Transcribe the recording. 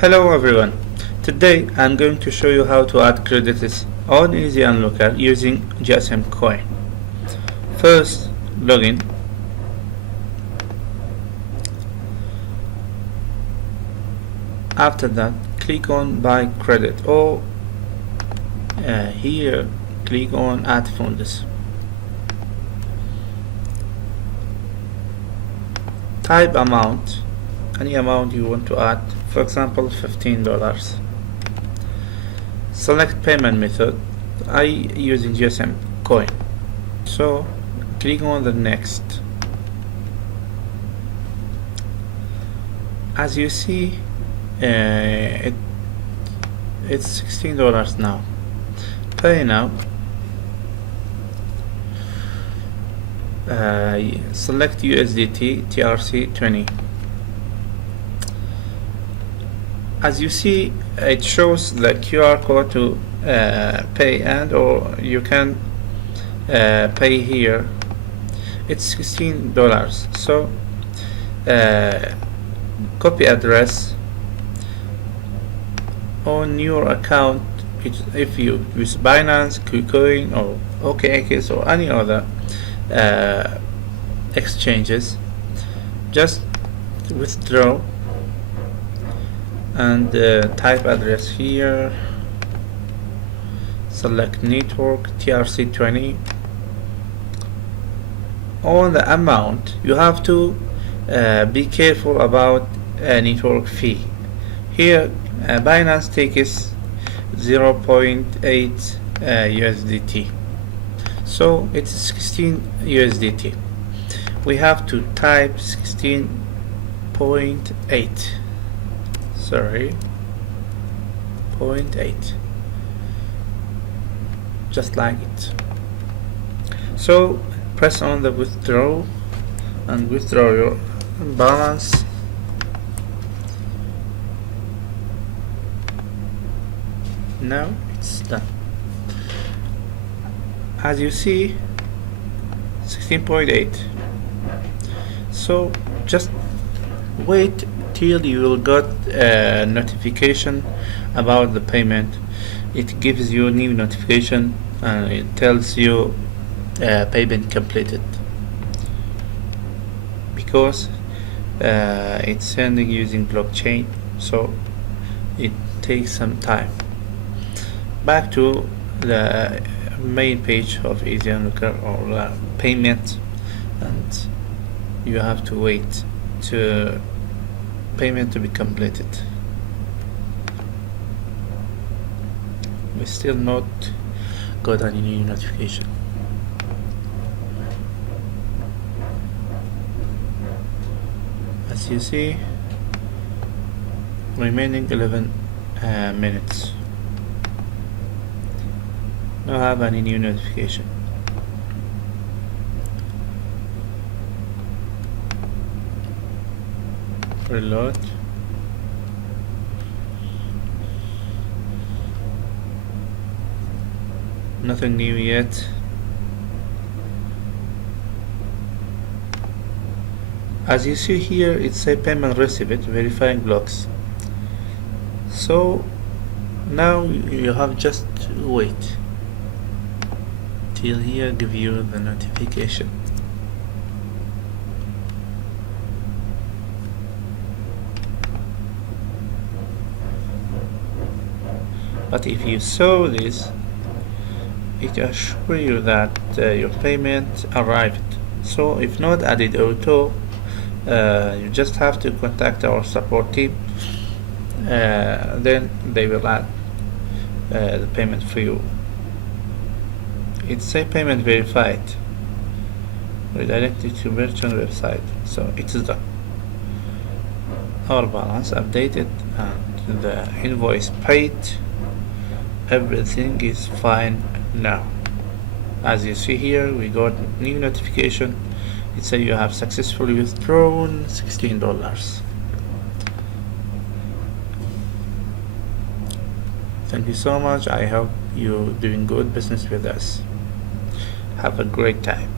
Hello everyone. Today I'm going to show you how to add credits on Easy Unlocker using gsmcoin. First, login. After that, click on buy credit or here click on add funds. Type amount, any amount you want to add, for example $15. Select payment method. I using gsmcoin, so click on the next. As you see, it's $16 now. Pay now. Select USDT TRC20. As you see, it shows the QR code to pay, and or you can pay here. It's $16. So copy address on your account. If you use Binance, KuCoin or OKX or any other exchanges, just withdraw and type address here. Select network TRC20. On the amount, you have to be careful about network fee. Here Binance takes 0.8 USDT, so it's 16 USDT. We have to type 16.8, sorry, 0.8, just like it. So press on the withdraw and withdraw your balance. Now it's done. As you see, 16.8. So just wait till you will get a notification about the payment. It gives you a new notification and it tells you payment completed, because it's sending using blockchain, so it takes some time. Back to the main page of Easy Unlocker or payment, and you have to wait to payment to be completed. We still not got any new notification. As you see, remaining 11 minutes. Don't have any new notification. Reload. Nothing new yet. As you see here, it's a payment received verifying blocks. So now you have just wait till here give you the notification. But if you saw this, it assures you that your payment arrived. So if not added auto, you just have to contact our support team, then they will add the payment for you. It's a payment verified, redirected to merchant website, so it is done. Our balance updated and the invoice paid. Everything is fine now. As you see here, we got new notification. It says you have successfully withdrawn $16. Thank you so much. I hope you're doing good business with us. Have a great time.